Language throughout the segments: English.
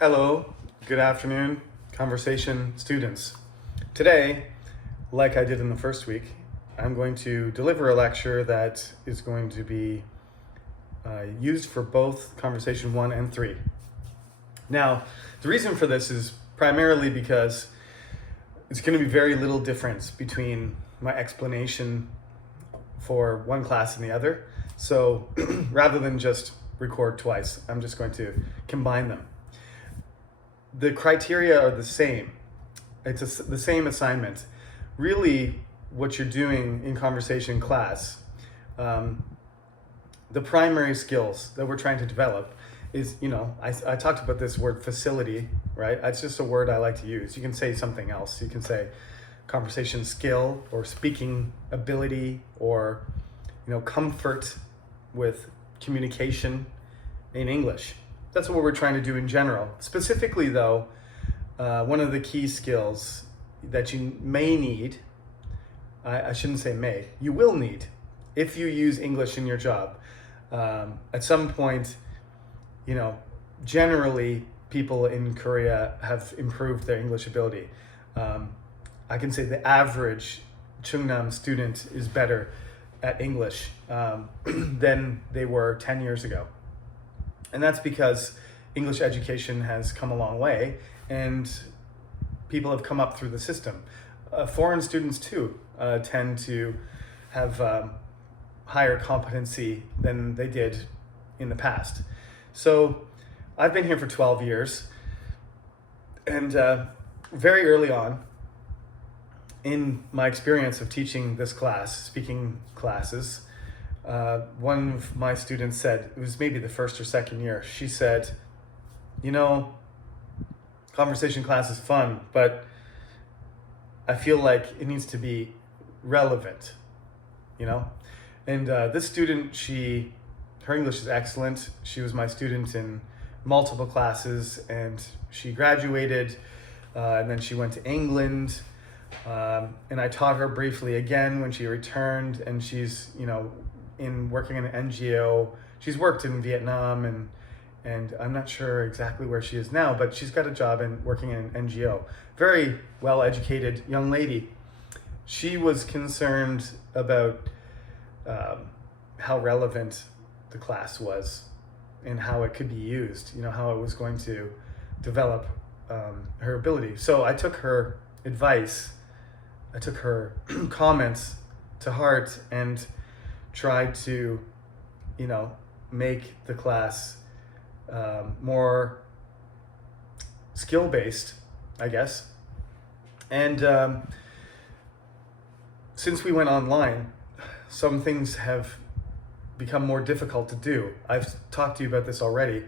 Hello, good afternoon, conversation students. Today, like I did in the first week, I'm going to deliver a lecture that is going to be used for both conversation 1 and 3. Now, the reason for this is primarily because it's going to be very little difference between my explanation for one class and the other. So rather than just record twice, I'm just going to combine them. The criteria are the same. It's the same assignment. Really, what you're doing in conversation class, the primary skills that we're trying to develop is, I talked about this word facility, right? It's just a word I like to use. You can say something else. You can say conversation skill or speaking ability or, comfort with communication in English. That's what we're trying to do in general. Specifically, though, one of the key skills that you may need, I shouldn't say may, you will need if you use English in your job. At some point, generally people in Korea have improved their English ability. I can say the average Chungnam student is better at English than they were 10 years ago. And that's because English education has come a long way and people have come up through the system. Foreign students too tend to have higher competency than they did in the past. So I've been here for 12 years and very early on in my experience of teaching this class, speaking classes, one of my students said, it was maybe the first or second year, she said, conversation class is fun, but I feel like it needs to be relevant, And this student, her English is excellent. She was my student in multiple classes and she graduated and then she went to England. And I taught her briefly again when she returned, and she's, working in an NGO. She's worked in Vietnam and I'm not sure exactly where she is now, but she's got a job working in an NGO. Very well-educated young lady. She was concerned about how relevant the class was and how it could be used, how it was going to develop her ability. So I took her advice, I took her comments to heart and tried to, make the class more skill-based, I guess. And since we went online, some things have become more difficult to do. I've talked to you about this already.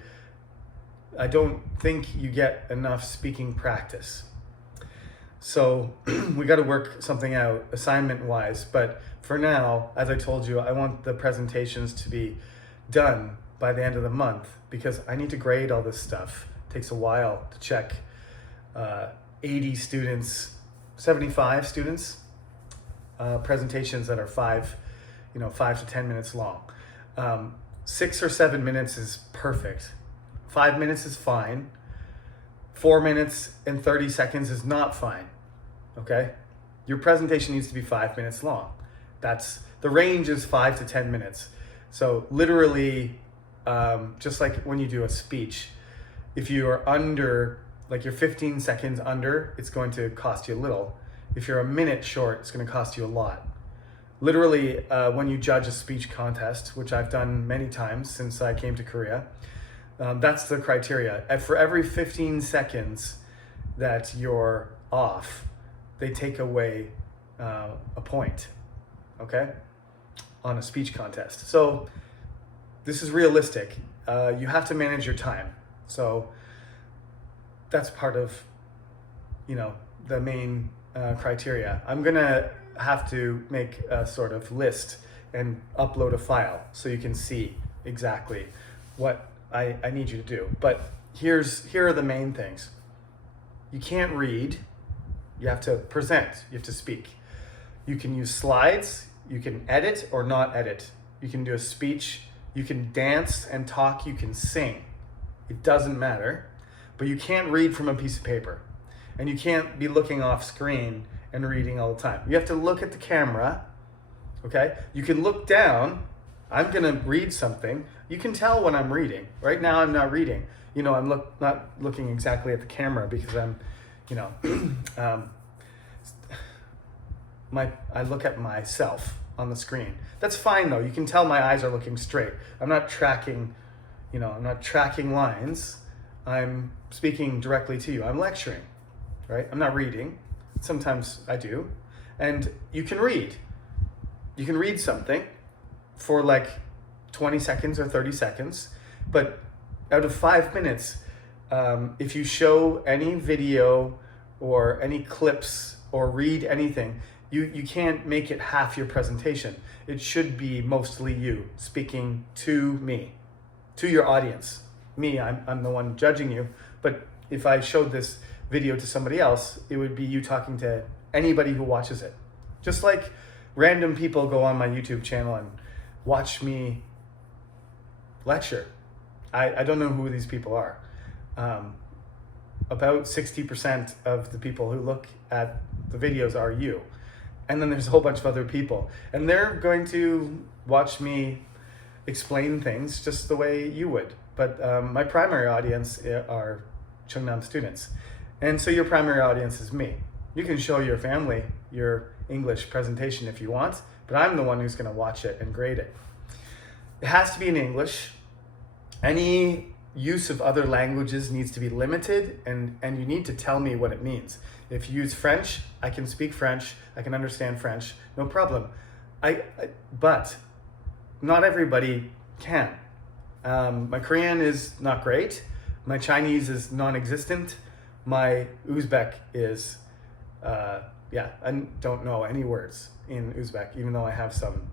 I don't think you get enough speaking practice. So we got to work something out assignment-wise. But for now, as I told you, I want the presentations to be done by the end of the month because I need to grade all this stuff. It takes a while to check 80 students, 75 students, presentations that are 5 to 10 minutes long. 6 or 7 minutes is perfect. 5 minutes is fine. 4 minutes and 30 seconds is not fine, okay? Your presentation needs to be 5 minutes long. The range is 5 to 10 minutes. So literally, just like when you do a speech, if you are under, like you're 15 seconds under, it's going to cost you a little. If you're a minute short, it's going to cost you a lot. Literally, when you judge a speech contest, which I've done many times since I came to Korea, that's the criteria. For every 15 seconds that you're off, they take away a point, okay, on a speech contest. So this is realistic. You have to manage your time. So that's part of, the main criteria. I'm gonna have to make a sort of list and upload a file so you can see exactly what I need you to do. But here are the main things. You can't read, you have to present, you have to speak. You can use slides, you can edit or not edit. You can do a speech, you can dance and talk, you can sing. It doesn't matter. but you can't read from a piece of paper. And you can't be looking off screen and reading all the time. You have to look at the camera, okay? You can look down. I'm gonna read something. You can tell when I'm reading. Right now I'm not reading. You know, I'm not looking exactly at the camera because I'm, you know, I look at myself on the screen. That's fine though. You can tell my eyes are looking straight. I'm not tracking, I'm not tracking lines. I'm speaking directly to you. I'm lecturing, right? I'm not reading. Sometimes I do. And you can read. You can read something for like 20 seconds or 30 seconds, but out of 5 minutes, if you show any video or any clips or read anything, you can't make it half your presentation. It should be mostly you speaking to me, to your audience. Me, I'm the one judging you, but if I showed this video to somebody else, it would be you talking to anybody who watches it. Just like random people go on my YouTube channel and watch me lecture. I don't know who these people are. About 60% of the people who look at the videos are you. And then there's a whole bunch of other people. And they're going to watch me explain things just the way you would. But my primary audience are Cheongnam students. And so your primary audience is me. You can show your family your English presentation if you want, but I'm the one who's gonna watch it and grade it. It has to be in English. Any use of other languages needs to be limited, and you need to tell me what it means. If you use French, I can speak French, I can understand French, no problem. But not everybody can. My Korean is not great, my Chinese is non-existent, my Uzbek is, I don't know any words in Uzbek, even though I have some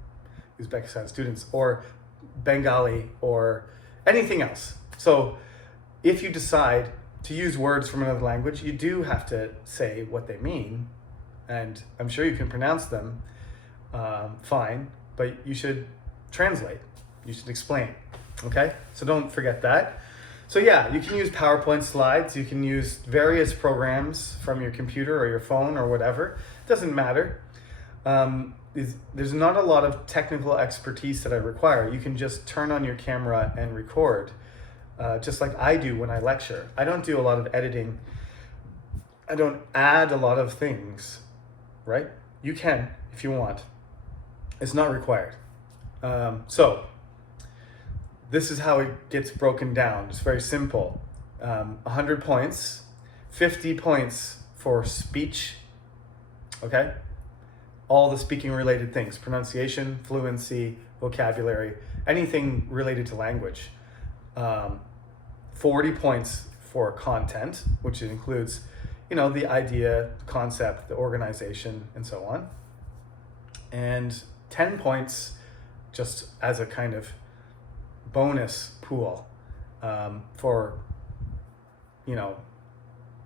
Uzbekistan students, or Bengali, or anything else. So if you decide to use words from another language, you do have to say what they mean, and I'm sure you can pronounce them fine, but you should translate, you should explain, okay? So don't forget that. So yeah, you can use PowerPoint slides, you can use various programs from your computer or your phone or whatever, it doesn't matter. There's not a lot of technical expertise that I require. You can just turn on your camera and record, just like I do when I lecture. I don't do a lot of editing. I don't add a lot of things, right? You can if you want. It's not required. So this is how it gets broken down. It's very simple. 100 points, 50 points for speech, okay? All the speaking related things, pronunciation, fluency, vocabulary, anything related to language. 40 points for content, which includes, the idea, concept, the organization, and so on. And 10 points just as a kind of bonus pool for,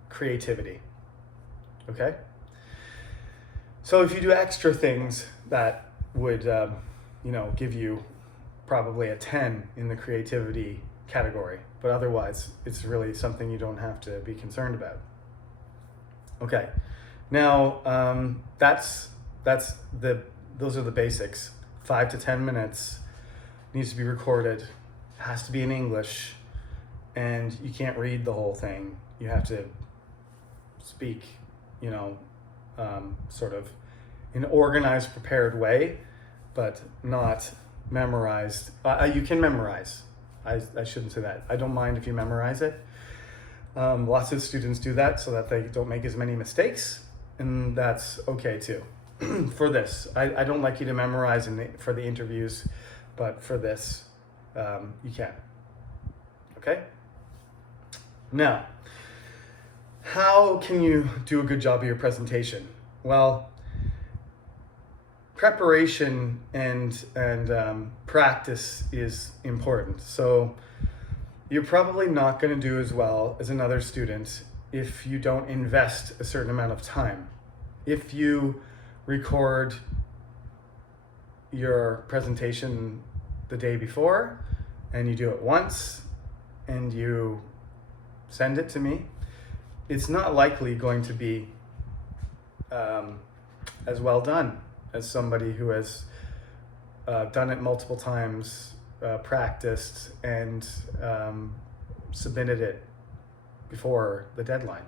creativity, okay? So if you do extra things, that would, give you probably a 10 in the creativity category. But otherwise, it's really something you don't have to be concerned about. Okay, now those are the basics. 5 to 10 minutes, needs to be recorded, has to be in English, and you can't read the whole thing. You have to speak, sort of in an organized, prepared way, but not memorized. You can memorize. I shouldn't say that. I don't mind if you memorize it. Lots of students do that so that they don't make as many mistakes, and that's okay too. For this, I don't like you to memorize for the interviews, but for this, you can. Okay? Now, how can you do a good job of your presentation? Well, preparation and practice is important. So you're probably not going to do as well as another student if you don't invest a certain amount of time. If you record your presentation the day before and you do it once and you send it to me. It's not likely going to be as well done as somebody who has done it multiple times, practiced, and submitted it before the deadline.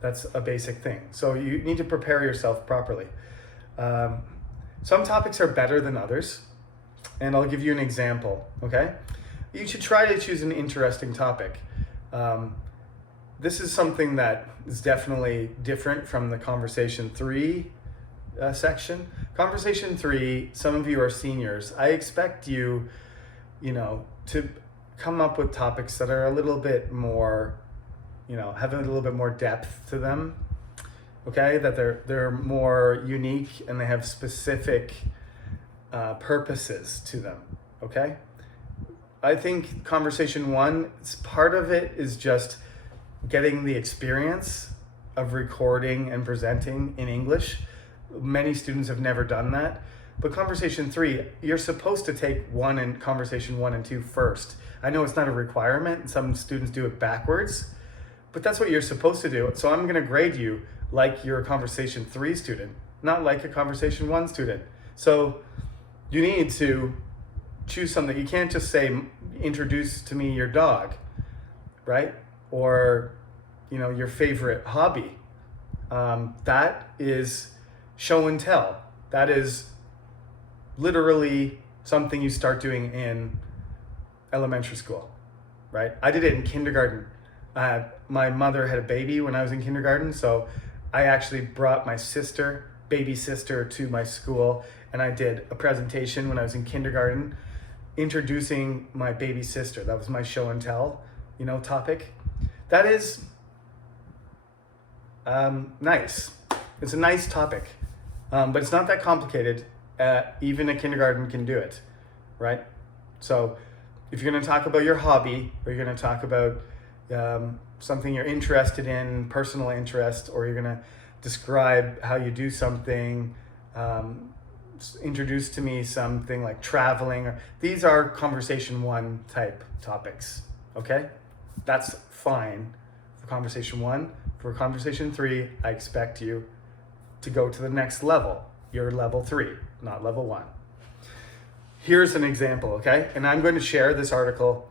That's a basic thing. So you need to prepare yourself properly. Some topics are better than others, and I'll give you an example, okay? You should try to choose an interesting topic. This is something that is definitely different from the Conversation 3 section. Conversation 3, some of you are seniors. I expect you, to come up with topics that are a little bit more, have a little bit more depth to them, okay? That they're more unique and they have specific purposes to them, okay? I think Conversation 1, part of it is just getting the experience of recording and presenting in English. Many students have never done that. But Conversation 3, you're supposed to take Conversation 1 and 2 first. I know it's not a requirement, and some students do it backwards, but that's what you're supposed to do. So I'm gonna grade you like you're a Conversation 3 student, not like a Conversation 1 student. So you need to choose something. You can't just say, introduce to me your dog, right? Or, your favorite hobby. That is show and tell. That is literally something you start doing in elementary school, right? I did it in kindergarten. My mother had a baby when I was in kindergarten, so I actually brought my baby sister to my school, and I did a presentation when I was in kindergarten introducing my baby sister. That was my show and tell, topic. That is nice. It's a nice topic, but it's not that complicated. Even a kindergarten can do it, right? So if you're going to talk about your hobby, or you're going to talk about something you're interested in, personal interest, or you're going to describe how you do something, introduce to me something like traveling, these are Conversation 1 type topics, okay? That's fine for Conversation 1. For Conversation 3, I expect you to go to the next level. You're level 3, not level 1. Here's an example, okay? And I'm going to share this article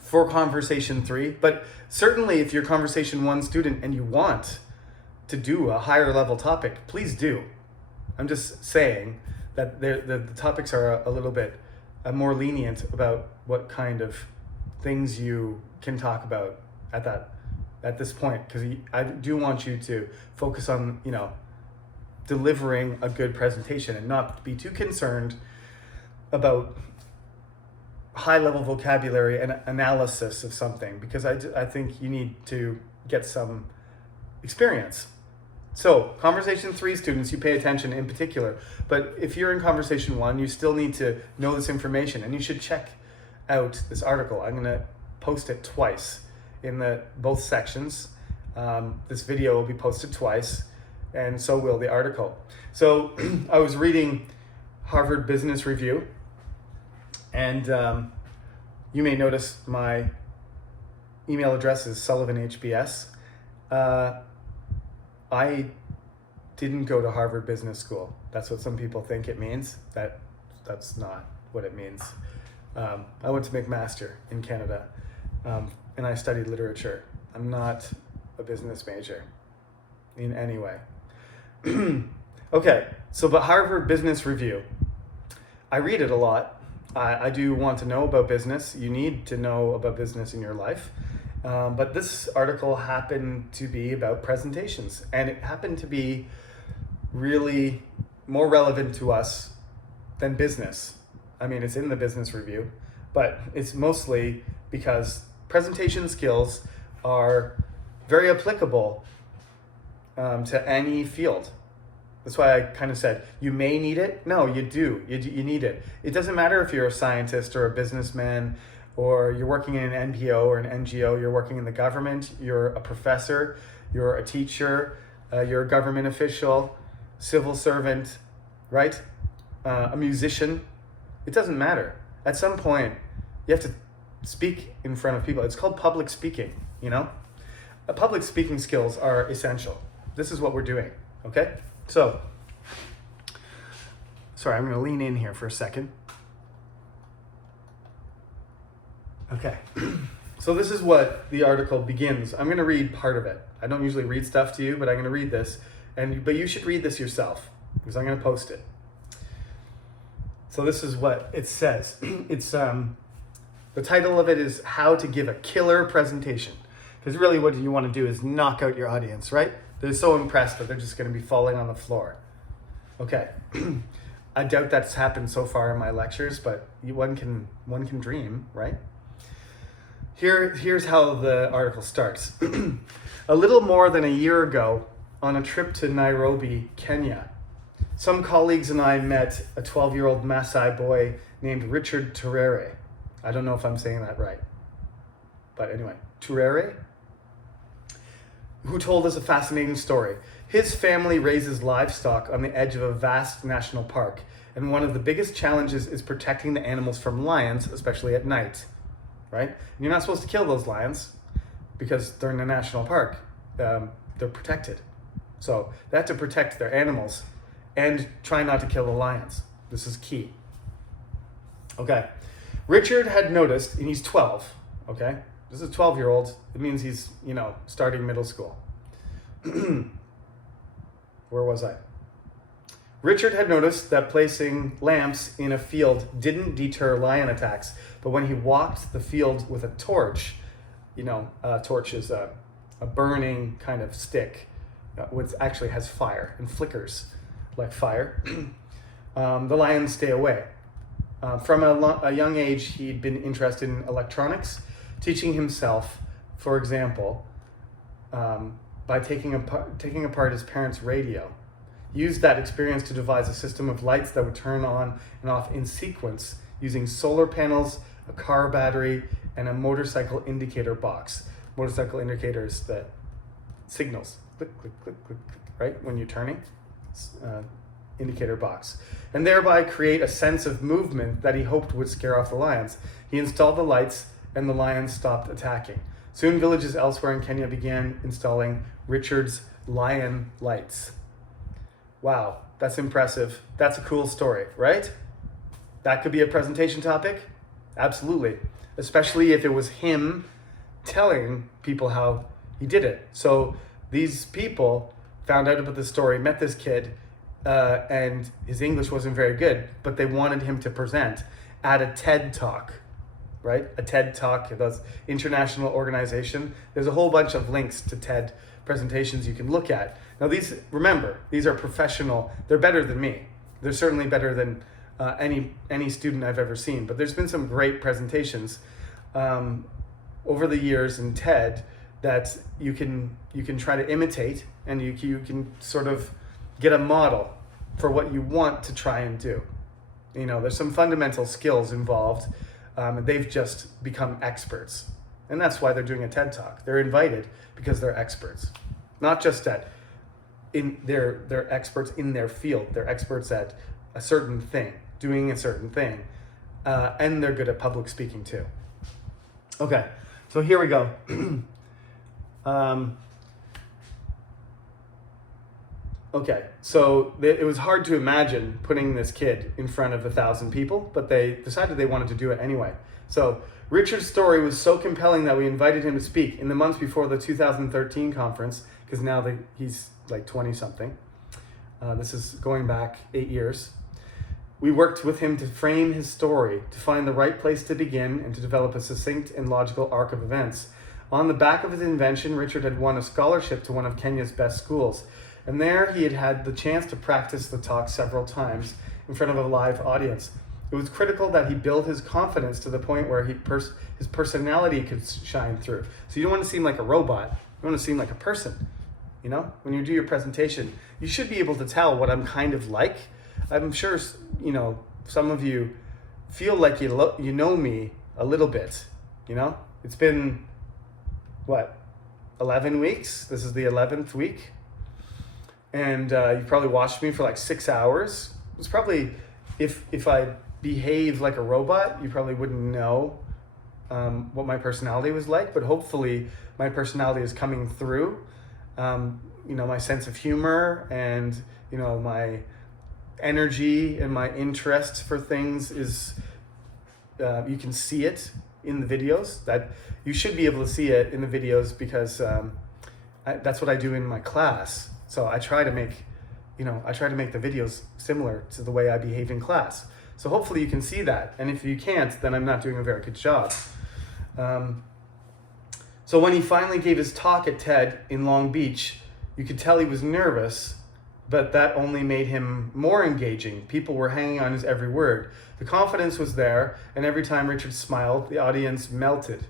for Conversation 3, but certainly if you're Conversation 1 student and you want to do a higher level topic, please do. I'm just saying that the topics are a little bit more lenient about what kind of things you can talk about at this point, because I do want you to focus on, delivering a good presentation and not be too concerned about high-level vocabulary and analysis of something, because I think you need to get some experience. So Conversation 3 students, you pay attention in particular, but if you're in Conversation 1, you still need to know this information, and you should check out this article. I'm gonna post it twice in both sections. This video will be posted twice, and so will the article. So I was reading Harvard Business Review, and you may notice my email address is sullivanhbs. I didn't go to Harvard Business School. That's what some people think it means. That's not what it means. I went to McMaster in Canada, and I studied literature. I'm not a business major in any way. Okay, so but Harvard Business Review, I read it a lot. I do want to know about business. You need to know about business in your life. But this article happened to be about presentations, and it happened to be really more relevant to us than business. I mean, it's in the Business Review, but it's mostly because presentation skills are very applicable to any field. That's why I kind of said, you may need it. No, you do. You need it. It doesn't matter if you're a scientist or a businessman, or you're working in an NPO or an NGO, you're working in the government, you're a professor, you're a teacher, you're a government official, civil servant, right? A musician. It doesn't matter. At some point, you have to speak in front of people. It's called public speaking, you know? Public speaking skills are essential. This is what we're doing, okay? So, sorry, I'm gonna lean in here for a second. Okay, so this is what the article begins. I'm gonna read part of it. I don't usually read stuff to you, but I'm gonna read this, but you should read this yourself, because I'm gonna post it. So this is what it says. It's, the title of it is How to Give a Killer Presentation. Because really what you want to do is knock out your audience, right? They're so impressed that they're just going to be falling on the floor. Okay. I doubt that's happened so far in my lectures, but one can dream, right? Here's how the article starts. A little more than a year ago, on a trip to Nairobi, Kenya, some colleagues and I met a 12-year-old Maasai boy named Richard Turere. I don't know if I'm saying that right. But anyway, Turere, who told us a fascinating story. His family raises livestock on the edge of a vast national park, and one of the biggest challenges is protecting the animals from lions, especially at night, right? And you're not supposed to kill those lions because they're in a national park. They're protected. So they have to protect their animals and try not to kill the lions. This is key. Okay. Richard had noticed, and he's 12, okay? This is a 12-year-old. It means he's, starting middle school. Where was I? Richard had noticed that placing lamps in a field didn't deter lion attacks, but when he walked the field with a torch, a torch is a burning kind of stick, which actually has fire and flickers like fire, the lions stay away. From a young age, he'd been interested in electronics, teaching himself, for example, by taking apart his parents' radio. Used that experience to devise a system of lights that would turn on and off in sequence using solar panels, a car battery, and a motorcycle indicator box. Motorcycle indicators that signals, click, click, click, click, click, right, when you're turning. Indicator box, and thereby create a sense of movement that he hoped would scare off the lions. He installed the lights, and the lions stopped attacking. Soon, villages elsewhere in Kenya began installing Richard's lion lights. Wow, that's impressive. That's a cool story, right? That could be a presentation topic? Absolutely. Especially if it was him telling people how he did it. So these people found out about the story, met this kid, and his English wasn't very good, but they wanted him to present at a TED Talk, right? A TED Talk, that's international organization. There's a whole bunch of links to TED presentations you can look at. Now remember, these are professional. They're better than me. They're certainly better than any student I've ever seen, but there's been some great presentations over the years in TED that you can try to imitate, and you can sort of get a model for what you want to try and do. There's some fundamental skills involved. They've just become experts. And that's why they're doing a TED Talk. They're invited because they're experts. Not just they're experts in their field. They're experts at a certain thing, doing a certain thing. And they're good at public speaking too. Okay, so here we go. Okay, so it was hard to imagine putting this kid in front of 1,000 people, but they decided they wanted to do it anyway. So Richard's story was so compelling that we invited him to speak in the months before the 2013 conference, because now he's like 20-something. This is going back 8 years. We worked with him to frame his story, to find the right place to begin, and to develop a succinct and logical arc of events. On the back of his invention, Richard had won a scholarship to one of Kenya's best schools. And there he had the chance to practice the talk several times in front of a live audience. It was critical that he build his confidence to the point where his personality could shine through. So you don't want to seem like a robot. You want to seem like a person. When you do your presentation, you should be able to tell what I'm kind of like. I'm sure, some of you feel like you know me a little bit. It's been, 11 weeks? This is the 11th week. And you probably watched me for like 6 hours. It's probably, if I behave like a robot, you probably wouldn't know, what my personality was like, but hopefully my personality is coming through. My sense of humor and, my energy and my interest for things is, you can see it in the videos. That you should be able to see it in the videos because that's what I do in my class. So I try to make the videos similar to the way I behave in class. So hopefully you can see that. And if you can't, then I'm not doing a very good job. So when he finally gave his talk at TED in Long Beach, you could tell he was nervous, but that only made him more engaging. People were hanging on his every word. The confidence was there, and every time Richard smiled, the audience melted.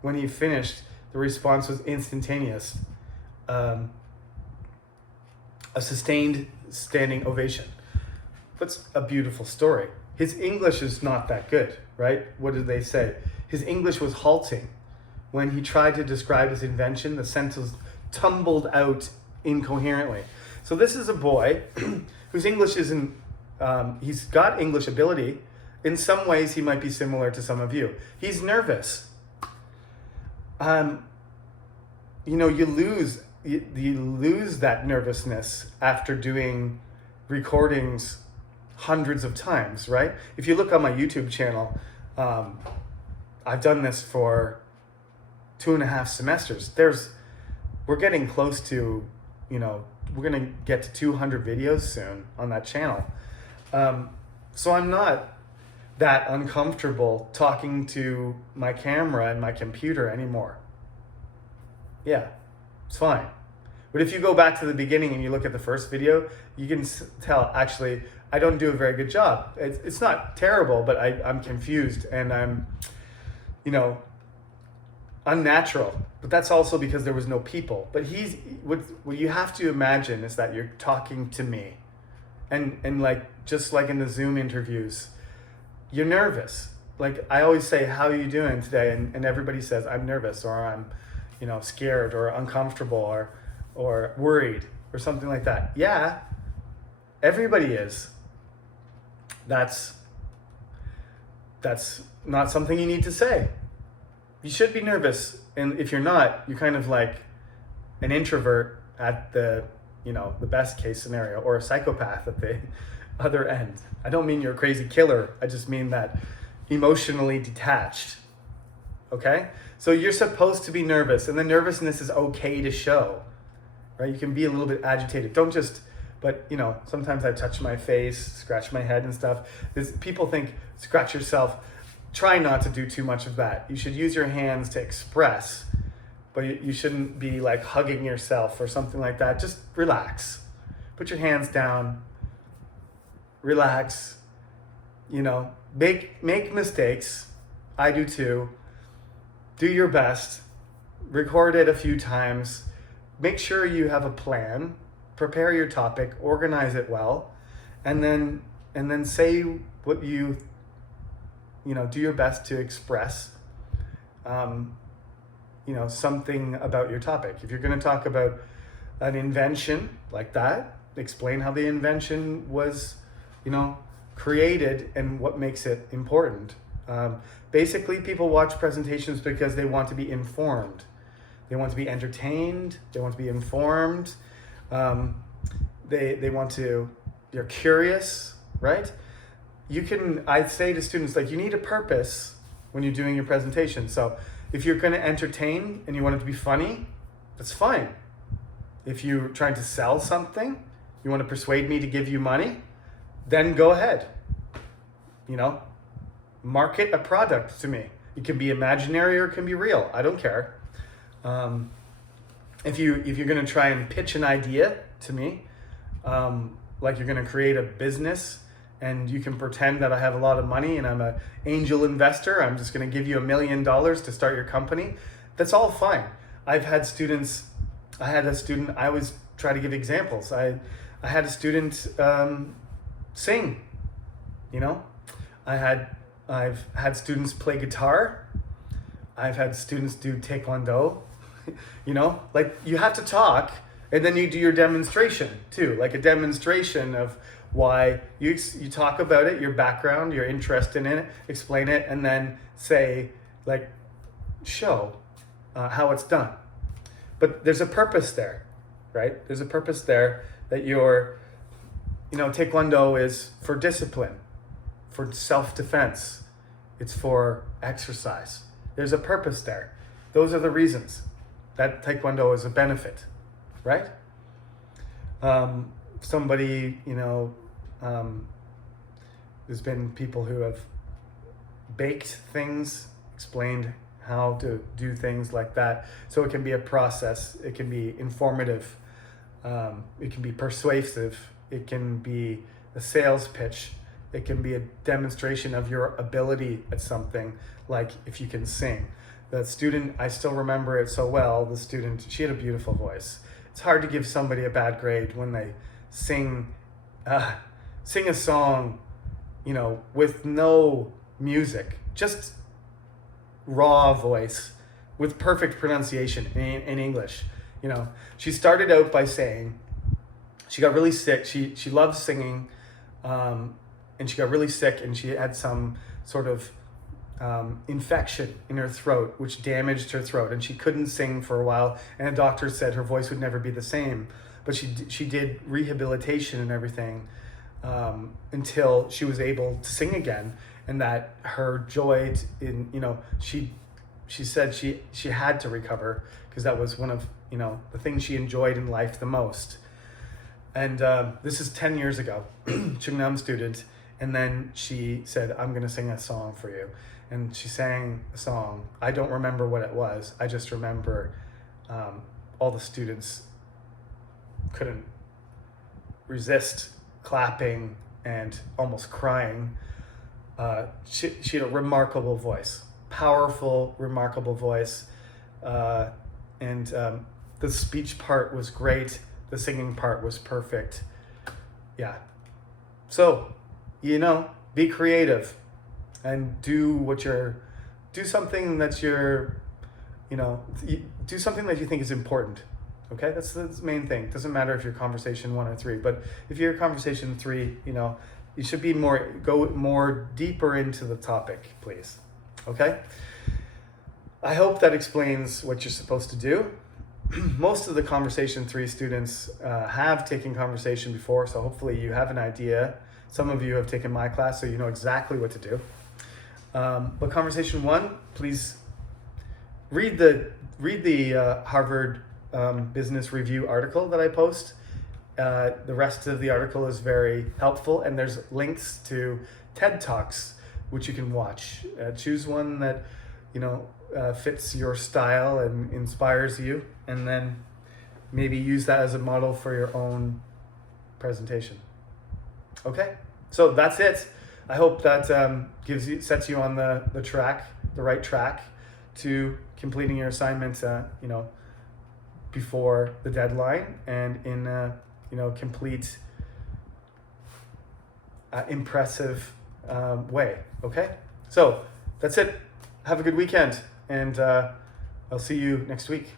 When he finished, the response was instantaneous. A sustained standing ovation. What's a beautiful story. His English is not that good, right? What did they say? His English was halting. When he tried to describe his invention, the sentences tumbled out incoherently. So this is a boy whose English isn't, he's got English ability. In some ways, he might be similar to some of you. He's nervous. You lose that nervousness after doing recordings hundreds of times, right? If you look on my YouTube channel, I've done this for 2.5 semesters. We're getting close to, we're gonna get to 200 videos soon on that channel. So I'm not that uncomfortable talking to my camera and my computer anymore. Yeah, it's fine. But if you go back to the beginning and you look at the first video, you can tell, actually, I don't do a very good job. It's not terrible, but I'm confused and I'm, unnatural. But that's also because there was no people. But what you have to imagine is that you're talking to me. And just like in the Zoom interviews, you're nervous. Like I always say, how are you doing today? And everybody says, I'm nervous, or I'm, scared, or uncomfortable, or worried, or something like that. Yeah, everybody is. That's not something you need to say. You should be nervous, and if you're not, you're kind of like an introvert at the best case scenario, or a psychopath at the other end. I don't mean you're a crazy killer. I just mean that emotionally detached. Okay? So you're supposed to be nervous, and the nervousness is okay to show, right? You can be a little bit agitated. But sometimes I touch my face, scratch my head and stuff. People think, scratch yourself. Try not to do too much of that. You should use your hands to express, but you shouldn't be like hugging yourself or something like that. Just relax. Put your hands down. Relax. Make mistakes. I do too. Do your best. Record it a few times. Make sure you have a plan. Prepare your topic. Organize it well, and then say what you do your best to express. Something about your topic. If you're going to talk about an invention like that, explain how the invention was, created and what makes it important. Basically, people watch presentations because they want to be informed. They want to be entertained. They want to be informed. They're curious, right? I say to students, you need a purpose when you're doing your presentation. So if you're going to entertain and you want it to be funny, that's fine. If you're trying to sell something, you want to persuade me to give you money, then go ahead. Market a product to me. It can be imaginary or it can be real. I don't care. If you're going to try and pitch an idea to me, like you're going to create a business, and you can pretend that I have a lot of money and I'm an angel investor, I'm just going to give you $1 million to start your company, that's all fine. I had a student, I always try to give examples. I had a student sing, I've had students play guitar. I've had students do taekwondo. You have to talk, and then you do your demonstration too, like a demonstration of why you talk about it, your background, your interest in it, explain it, and then say, like show how it's done. But there's a purpose there, right? There's a purpose there that Taekwondo is for discipline, for self-defense. It's for exercise. There's a purpose there. Those are the reasons that Taekwondo is a benefit, right? There's been people who have baked things, explained how to do things like that. So it can be a process, it can be informative, it can be persuasive, it can be a sales pitch, it can be a demonstration of your ability at something, like if you can sing. The student, I still remember it so well, the student, she had a beautiful voice. It's hard to give somebody a bad grade when they sing a song, with no music, just raw voice with perfect pronunciation in English. She started out by saying she got really sick. She loved singing, and she got really sick, and she had some sort of infection in her throat, which damaged her throat, and she couldn't sing for a while. And the doctor said her voice would never be the same. But she did rehabilitation and everything until she was able to sing again, and that her joy she said she had to recover because that was one of the things she enjoyed in life the most. And this is 10 years ago, Chungnam student, and then she said, I'm going to sing a song for you. And she sang a song. I don't remember what it was. I just remember all the students couldn't resist clapping and almost crying. She had a remarkable voice, powerful, remarkable voice. And the speech part was great. The singing part was perfect. Yeah. So, be creative and do something that's do something that you think is important. Okay, that's the main thing. It doesn't matter if you're conversation 1 or 3, but if you're conversation 3, you should go more deeper into the topic, please. Okay? I hope that explains what you're supposed to do. Most of the conversation 3 students have taken conversation before, so hopefully you have an idea. Some of you have taken my class, so you know exactly what to do. But conversation 1, please read the Harvard Business Review article that I post. The rest of the article is very helpful, and there's links to TED Talks which you can watch. Choose one that fits your style and inspires you, and then maybe use that as a model for your own presentation. Okay, so that's it. I hope that sets you on the right track to completing your assignment before the deadline, and in complete impressive way. Okay, so that's it. Have a good weekend, and I'll see you next week.